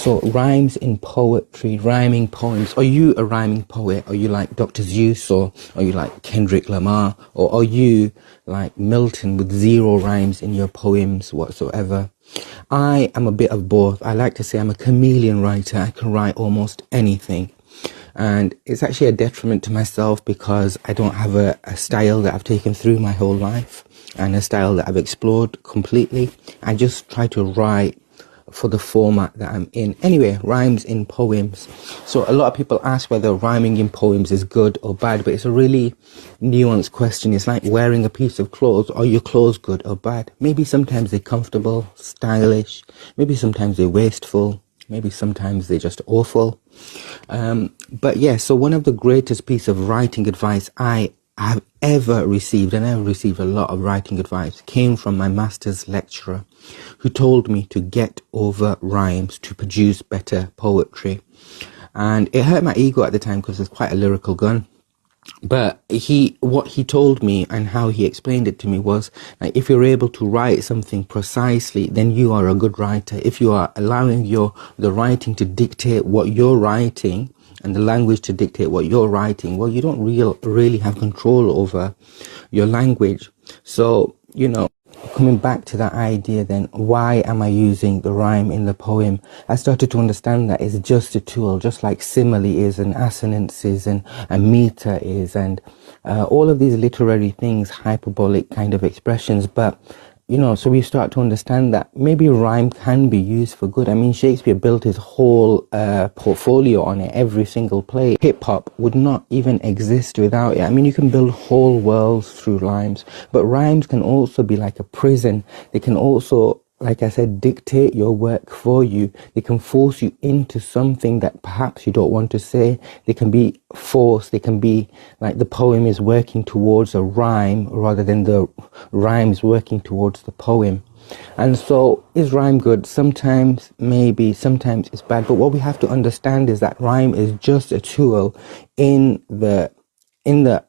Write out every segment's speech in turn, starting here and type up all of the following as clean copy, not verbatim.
So rhymes in poetry, rhyming poems. Are you a rhyming poet? Are you like Dr. Seuss, or are you like Kendrick Lamar? Or are you like Milton with zero rhymes in your poems whatsoever? I am a bit of both. I like to say I'm a chameleon writer. I can write almost anything. And it's actually a detriment to myself because I don't have a style that I've taken through my whole life and a style that I've explored completely. I just try to write for the format that I'm in. Anyway, rhymes in poems. So a lot of people ask whether rhyming in poems is good or bad, but it's a really nuanced question. It's like wearing a piece of clothes. Are your clothes good or bad? Maybe sometimes they're comfortable, stylish. Maybe sometimes they're wasteful. Maybe sometimes they're just awful. But yeah, so one of the greatest piece of writing advice I have ever received, and I've received a lot of writing advice, came from my master's lecturer, who told me to get over rhymes to produce better poetry. And it hurt my ego at the time because it's quite a lyrical gun. But what he told me and how he explained it to me was, like, if you're able to write something precisely, then you are a good writer. If you are allowing the writing to dictate what you're writing and the language to dictate what you're writing, well, you don't really have control over your language. So, coming back to that idea then, why am I using the rhyme in the poem? I started to understand that it's just a tool, just like simile is and assonance is and meter is and all of these literary things, hyperbolic kind of expressions. But so we start to understand that maybe rhyme can be used for good. I mean, Shakespeare built his whole portfolio on it, every single play. Hip-hop would not even exist without it. I mean, you can build whole worlds through rhymes, but rhymes can also be like a prison. They can also, like I said, dictate your work for you. They can force you into something that perhaps you don't want to say. They can be forced. They can be like the poem is working towards a rhyme rather than the rhymes working towards the poem. And so is rhyme good? Sometimes, maybe, sometimes it's bad. But what we have to understand is that rhyme is just a tool in the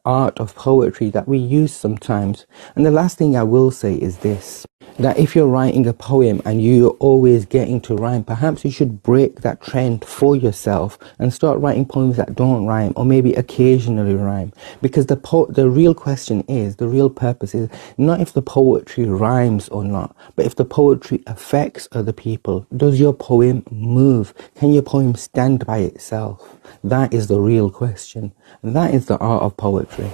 art of poetry that we use sometimes. And the last thing I will say is this, that if you're writing a poem and you're always getting to rhyme, perhaps you should break that trend for yourself and start writing poems that don't rhyme, or maybe occasionally rhyme. Because the real question is, the real purpose is not if the poetry rhymes or not, but if the poetry affects other people. Does your poem move? Can your poem stand by itself? That is the real question. And that is the art of poetry.